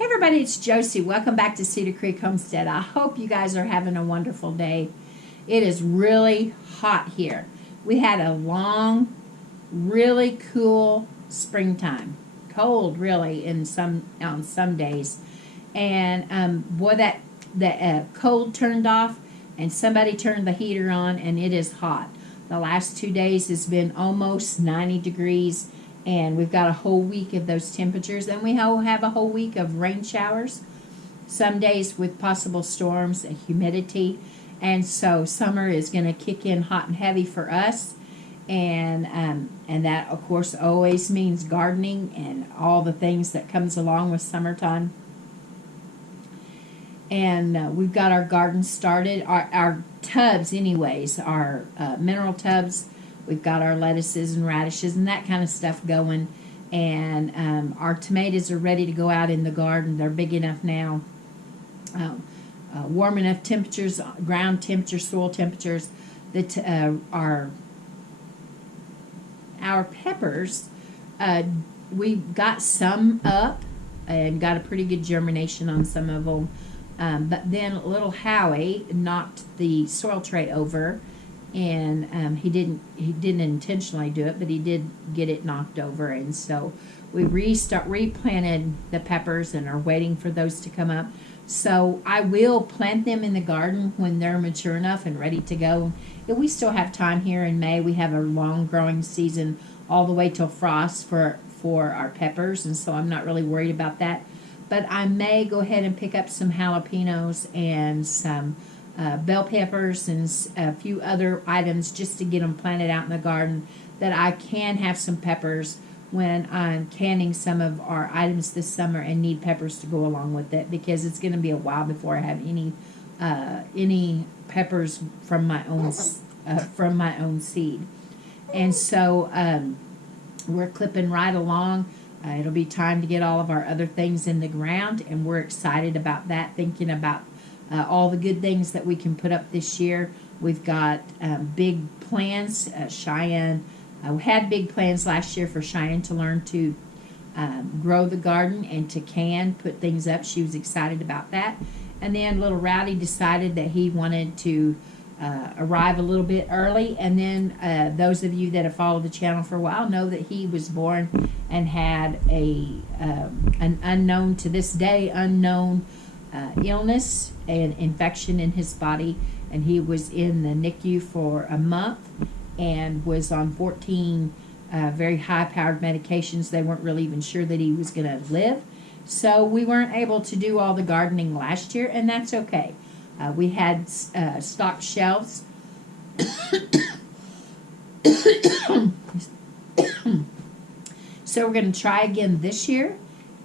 Hey everybody, it's Josie. Welcome back to Cedar Creek Homestead. I hope you guys are having a wonderful day. It is really hot here. We had a long, really cool springtime. Cold really on some days. And boy, that cold turned off and somebody turned the heater on and it is hot. The last 2 days has been almost 90 degrees. And we've got a whole week of those temperatures, and we have a whole week of rain showers, some days with possible storms and humidity. And so summer is going to kick in hot and heavy for us, and that of course always means gardening and all the things that comes along with summertime. And we've got our garden started, our tubs anyways, our mineral tubs. We've got our lettuces and radishes and that kind of stuff going. And our tomatoes are ready to go out in the garden. They're big enough now. Warm enough temperatures, ground temperature, soil temperatures. That our peppers, we got some up and got a pretty good germination on some of them. But then little Howie knocked the soil tray over. And he didn't intentionally do it, but he did get it knocked over, and so we replanted the peppers and are waiting for those to come up. So I will plant them in the garden when they're mature enough and ready to go. And we still have time here in May. We have a long growing season all the way till frost for our peppers, and so I'm not really worried about that. But I may go ahead and pick up some jalapenos and some bell peppers and a few other items just to get them planted out in the garden, that I can have some peppers when I'm canning some of our items this summer and need peppers to go along with it, because it's going to be a while before I have any peppers from my own seed. And so we're clipping right along. It'll be time to get all of our other things in the ground, and we're excited about that, thinking about all the good things that we can put up this year. We've got big plans. Cheyenne, we had big plans last year for Cheyenne to learn to grow the garden and to put things up. She was excited about that. And then little Rowdy decided that he wanted to arrive a little bit early. And then those of you that have followed the channel for a while know that he was born and had an unknown, to this day, unknown illness and infection in his body, and he was in the NICU for a month and was on 14 very high-powered medications. They weren't really even sure that he was going to live, so we weren't able to do all the gardening last year, and that's okay. We had stocked shelves. So we're going to try again this year,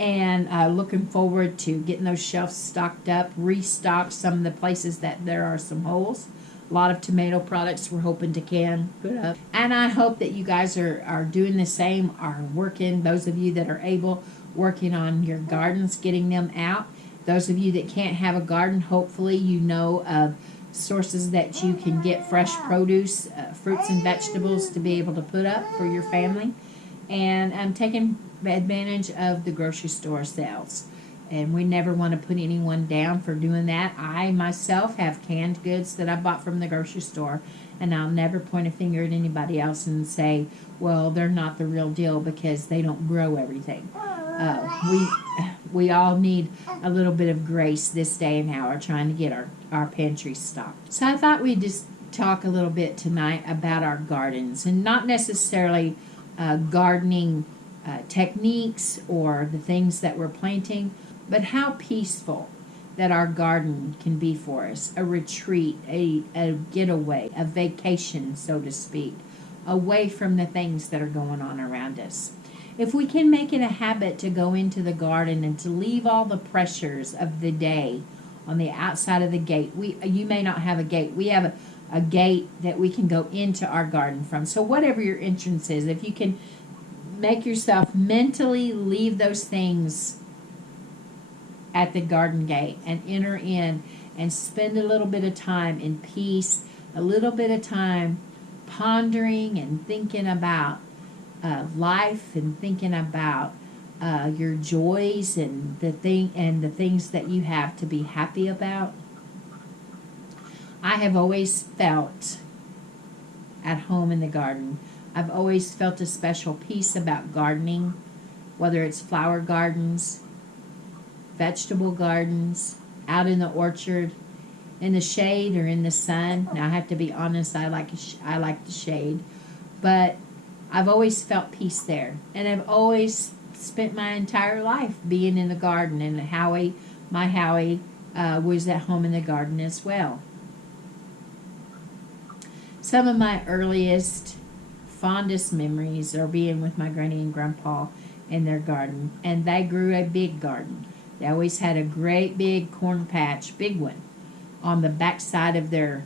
and looking forward to getting those shelves stocked up, restock some of the places that there are some holes. A lot of tomato products we're hoping to put up. And I hope that you guys are doing the same, are working, those of you that are able, working on your gardens, getting them out. Those of you that can't have a garden, hopefully you know of sources that you can get fresh produce, fruits and vegetables to be able to put up for your family. And I'm taking advantage of the grocery store sales, and we never want to put anyone down for doing that. I myself have canned goods that I bought from the grocery store, and I'll never point a finger at anybody else and say, well, they're not the real deal because they don't grow everything. We all need a little bit of grace this day and hour trying to get our pantry stocked. So I thought we'd just talk a little bit tonight about our gardens, and not necessarily gardening techniques or the things that we're planting, but how peaceful that our garden can be for us. A retreat, a getaway, a vacation, so to speak, away from the things that are going on around us. If we can make it a habit to go into the garden and to leave all the pressures of the day on the outside of the gate. You may not have a gate. We have a gate that we can go into our garden from. So whatever your entrance is, if you can make yourself mentally leave those things at the garden gate and enter in and spend a little bit of time in peace, a little bit of time pondering and thinking about life and thinking about your joys and the things that you have to be happy about. I have always felt at home in the garden. I've always felt a special peace about gardening, whether it's flower gardens, vegetable gardens, out in the orchard, in the shade or in the sun. Now I have to be honest, I like the shade, but I've always felt peace there, and I've always spent my entire life being in the garden. And my Howie, was at home in the garden as well. Some of my earliest, fondest memories are being with my granny and grandpa in their garden, and they grew a big garden. They always had a great big corn patch, big one, on the back side of their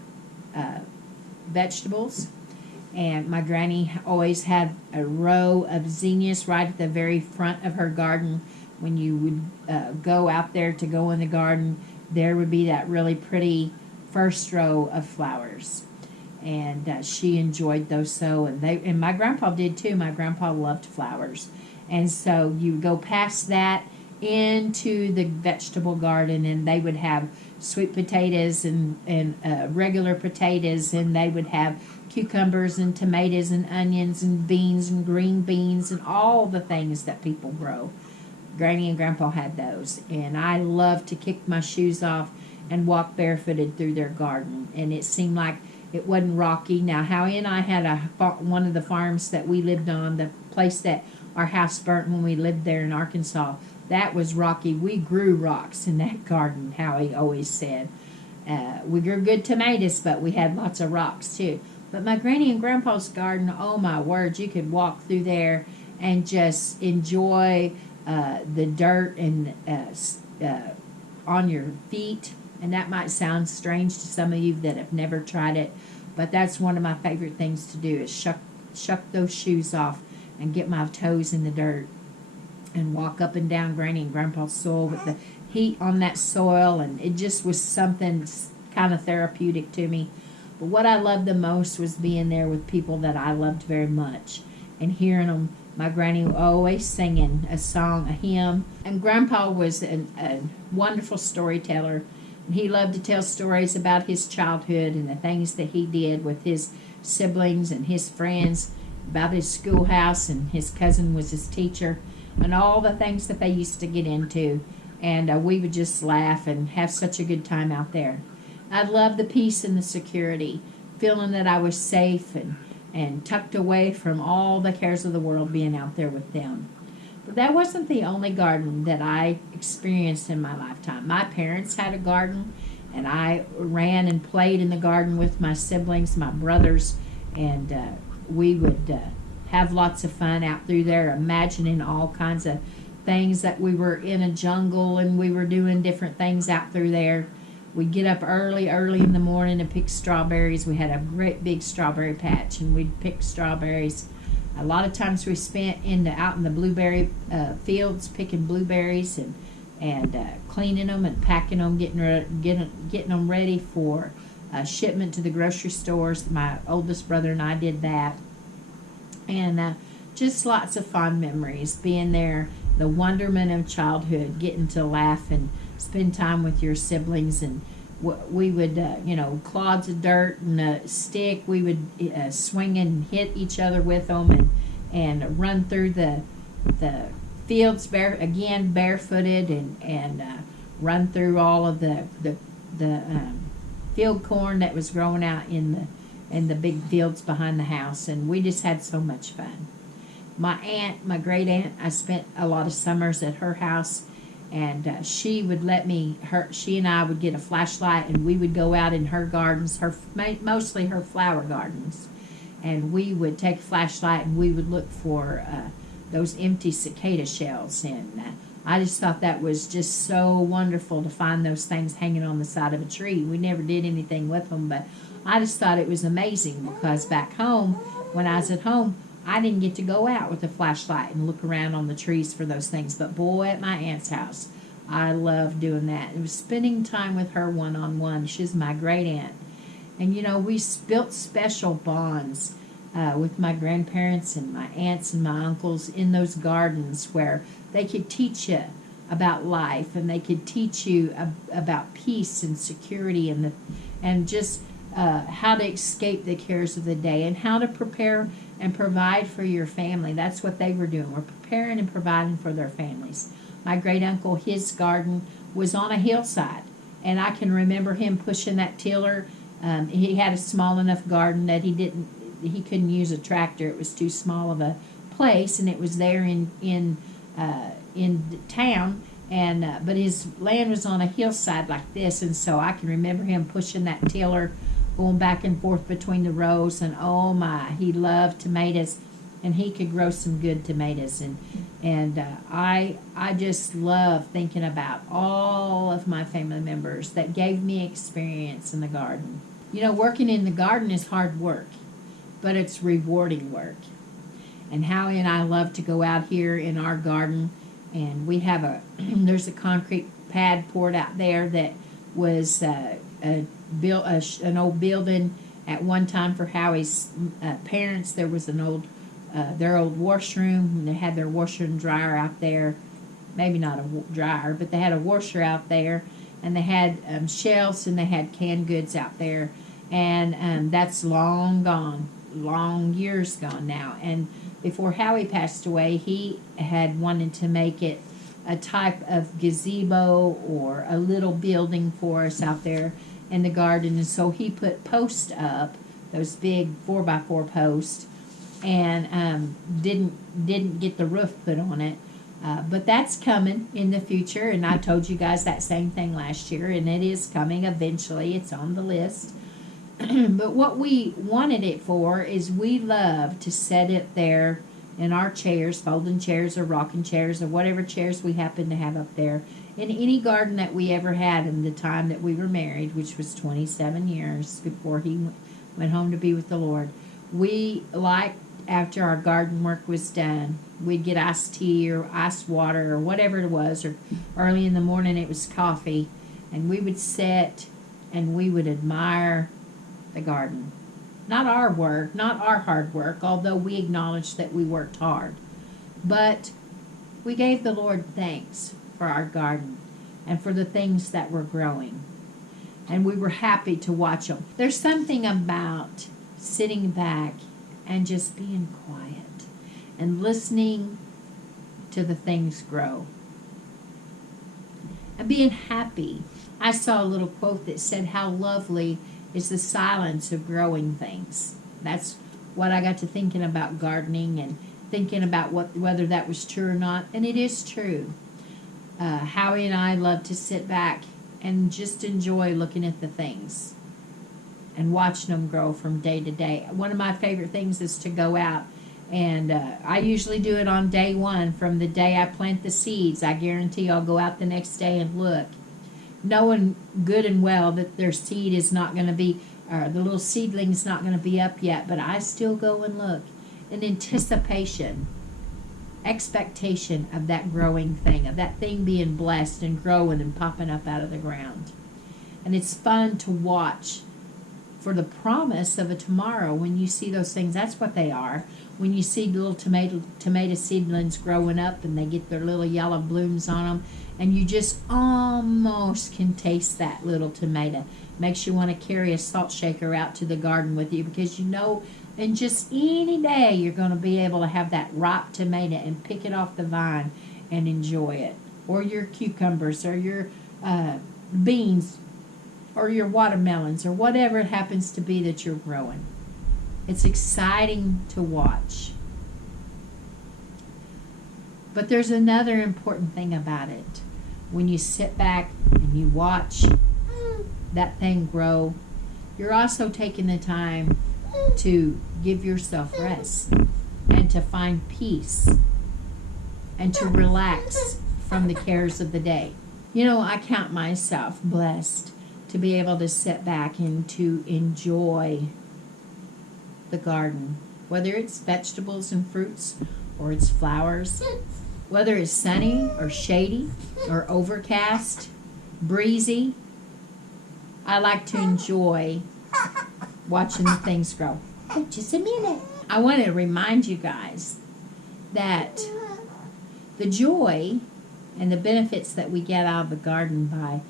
vegetables. And my granny always had a row of zinnias right at the very front of her garden. When you would go out there to go in the garden, there would be that really pretty first row of flowers. And she enjoyed those so, and my grandpa did too. My grandpa loved flowers, and so you go past that into the vegetable garden, and they would have sweet potatoes and regular potatoes, and they would have cucumbers and tomatoes and onions and beans and green beans and all the things that people grow. Granny and Grandpa had those, and I loved to kick my shoes off and walk barefooted through their garden, and it seemed like it wasn't rocky. Now, Howie and I had one of the farms that we lived on, the place that our house burnt when we lived there in Arkansas. That was rocky. We grew rocks in that garden, Howie always said. We grew good tomatoes, but we had lots of rocks too. But my granny and grandpa's garden, oh my word, you could walk through there and just enjoy the dirt and on your feet. And that might sound strange to some of you that have never tried it, but that's one of my favorite things to do is shuck those shoes off and get my toes in the dirt and walk up and down Granny and Grandpa's soil with the heat on that soil, and it just was something kind of therapeutic to me. But what I loved the most was being there with people that I loved very much and hearing them. My granny was always singing a song, a hymn, and Grandpa was a wonderful storyteller. He loved to tell stories about his childhood and the things that he did with his siblings and his friends, about his schoolhouse, and his cousin was his teacher, and all the things that they used to get into. And we would just laugh and have such a good time out there. I loved the peace and the security, feeling that I was safe and tucked away from all the cares of the world being out there with them. But that wasn't the only garden that I experienced in my lifetime. My parents had a garden, and I ran and played in the garden with my siblings, my brothers, and we would have lots of fun out through there, imagining all kinds of things, that we were in a jungle and we were doing different things out through there. We'd get up early in the morning and pick strawberries. We had a great big strawberry patch, and we'd pick strawberries. A lot of times we spent out in the blueberry fields picking blueberries and cleaning them and packing them, getting them ready for shipment to the grocery stores. My oldest brother and I did that. And just lots of fond memories being there, the wonderment of childhood, getting to laugh and spend time with your siblings. And we would, clods of dirt and a stick, we would swing and hit each other with them and run through the fields barefooted and run through all of the field corn that was growing out in the big fields behind the house. And we just had so much fun. My great aunt, I spent a lot of summers at her house, and she would let she and I would get a flashlight, and we would go out in her gardens, mostly her flower gardens, and we would take a flashlight and we would look for those empty cicada shells. And I just thought that was just so wonderful to find those things hanging on the side of a tree. We never did anything with them, but I just thought it was amazing, because back home, when I was at home, I didn't get to go out with a flashlight and look around on the trees for those things. But boy, at my aunt's house, I loved doing that. It was spending time with her one-on-one. She's my great aunt. And, we built special bonds. with my grandparents and my aunts and my uncles in those gardens where they could teach you about life, and they could teach you about peace and security and just how to escape the cares of the day and how to prepare and provide for your family. That's what they were doing. We're preparing and providing for their families. My great uncle, his garden was on a hillside, and I can remember him pushing that tiller. He had a small enough garden that he couldn't use a tractor. It was too small of a place, and it was there in the town. And but his land was on a hillside like this, and so I can remember him pushing that tiller, going back and forth between the rows. And oh my, he loved tomatoes, and he could grow some good tomatoes. And I just love thinking about all of my family members that gave me experience in the garden. You know, working in the garden is hard work, but it's rewarding work. And Howie and I love to go out here in our garden, and we have there's a concrete pad poured out there that was an old building at one time for Howie's parents. There was their old washroom, and they had their washer and dryer out there. Maybe not a dryer, but they had a washer out there, and they had shelves, and they had canned goods out there. And that's long gone, long years gone now. And before Howie passed away, he had wanted to make it a type of gazebo or a little building for us out there in the garden. And so he put posts up, those big 4x4 posts, and didn't get the roof put on it. But that's coming in the future, and I told you guys that same thing last year, and it is coming eventually. It's on the list. But what we wanted it for is we love to set it there in our chairs, folding chairs or rocking chairs or whatever chairs we happen to have up there, in any garden that we ever had in the time that we were married, which was 27 years before he went home to be with the Lord. We liked, after our garden work was done, we'd get iced tea or iced water or whatever it was, or early in the morning it was coffee, and we would sit and we would admire the garden. Not our work, not our hard work, although we acknowledged that we worked hard. But we gave the Lord thanks for our garden and for the things that were growing. And we were happy to watch them. There's something about sitting back and just being quiet and listening to the things grow and being happy. I saw a little quote that said, "How lovely is the silence of growing things." That's what I got to thinking about gardening and thinking about whether that was true or not. And it is true. Howie and I love to sit back and just enjoy looking at the things and watching them grow from day to day. One of my favorite things is to go out, and I usually do it on day one. From the day I plant the seeds, I guarantee I'll go out the next day and look, knowing good and well that their seed is not going to be, or the little seedling's not going to be up yet, but I still go and look in anticipation, expectation of that growing thing, of that thing being blessed and growing and popping up out of the ground. And it's fun to watch for the promise of a tomorrow when you see those things. That's what they are. When you see little tomato seedlings growing up and they get their little yellow blooms on them, and you just almost can taste that little tomato. Makes you want to carry a salt shaker out to the garden with you, because you know in just any day you're going to be able to have that ripe tomato and pick it off the vine and enjoy it. Or your cucumbers, or your beans, or your watermelons, or whatever it happens to be that you're growing. It's exciting to watch. But there's another important thing about it. When you sit back and you watch that thing grow, you're also taking the time to give yourself rest and to find peace and to relax from the cares of the day. You know, I count myself blessed to be able to sit back and to enjoy the garden, whether it's vegetables and fruits or it's flowers, whether it's sunny or shady or overcast, breezy. I like to enjoy watching the things grow. Oh, just a minute. I want to remind you guys that the joy and the benefits that we get out of the garden by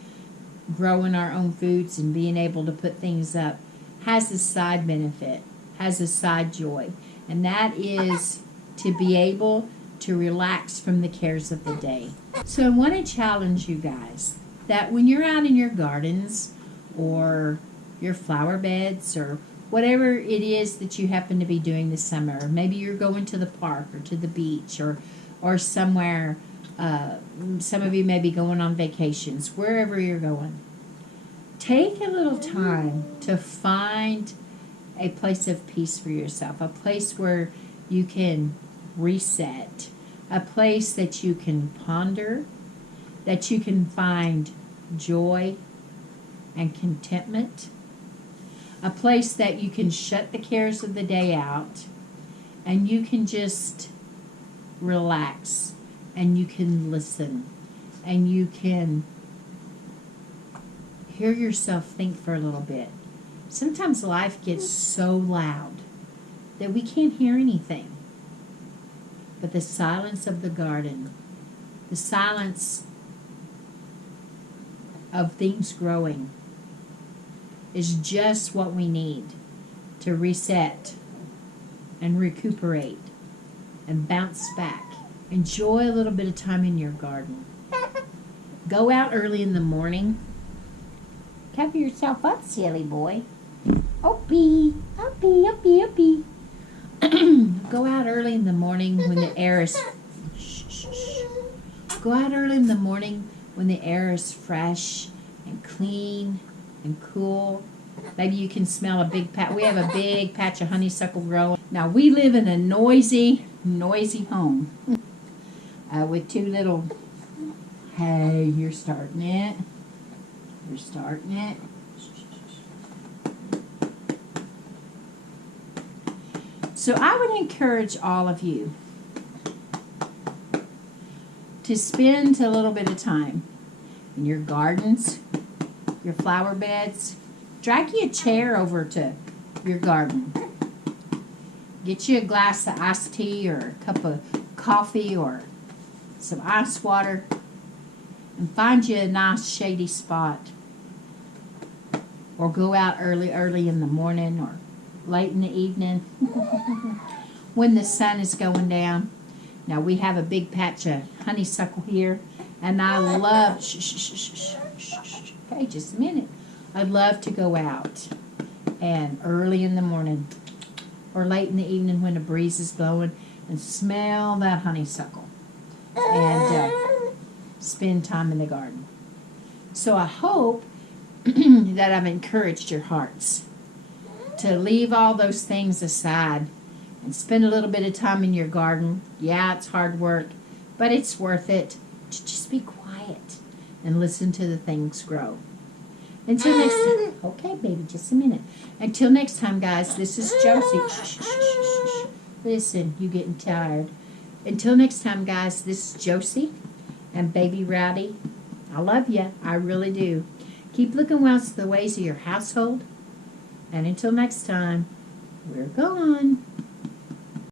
growing our own foods and being able to put things up has a side benefit, has a side joy, and that is to be able to relax from the cares of the day. So I want to challenge you guys that when you're out in your gardens or your flower beds or whatever it is that you happen to be doing this summer, or maybe you're going to the park or to the beach or somewhere, some of you may be going on vacations, wherever you're going, take a little time to find a place of peace for yourself, a place where you can reset, a place that you can ponder, that you can find joy and contentment, a place that you can shut the cares of the day out and you can just relax and you can listen and you can hear yourself think for a little bit. Sometimes life gets so loud that we can't hear anything. But the silence of the garden, the silence of things growing, is just what we need to reset and recuperate and bounce back. Enjoy a little bit of time in your garden. Go out early in the morning. Cover yourself up, silly boy. Opie, opie, opie, opie. Go out early in the morning when the air is Go out early in the morning when the air is fresh and clean and cool. Maybe you can smell a big patch. We have a big patch of honeysuckle growing. Now we live in a noisy home with two little. Hey, you're starting it. You're starting it. So I would encourage all of you to spend a little bit of time in your gardens, your flower beds. Drag you a chair over to your garden. Get you a glass of iced tea or a cup of coffee or some ice water and find you a nice shady spot. Or go out early in the morning or late in the evening when the sun is going down. Now we have a big patch of honeysuckle here, and I love, okay, just a minute. I'd love to go out and early in the morning or late in the evening when the breeze is blowing and smell that honeysuckle and spend time in the garden. So I hope that I've encouraged your hearts to leave all those things aside and spend a little bit of time in your garden. Yeah, it's hard work, but it's worth it to just be quiet and listen to the things grow. Until next time. Okay, baby, just a minute. Until next time, guys, this is Josie. Listen, you getting tired. Until next time, guys, this is Josie and baby Rowdy. I love you. I really do. Keep looking well to the ways of your household. And until next time, we're gone.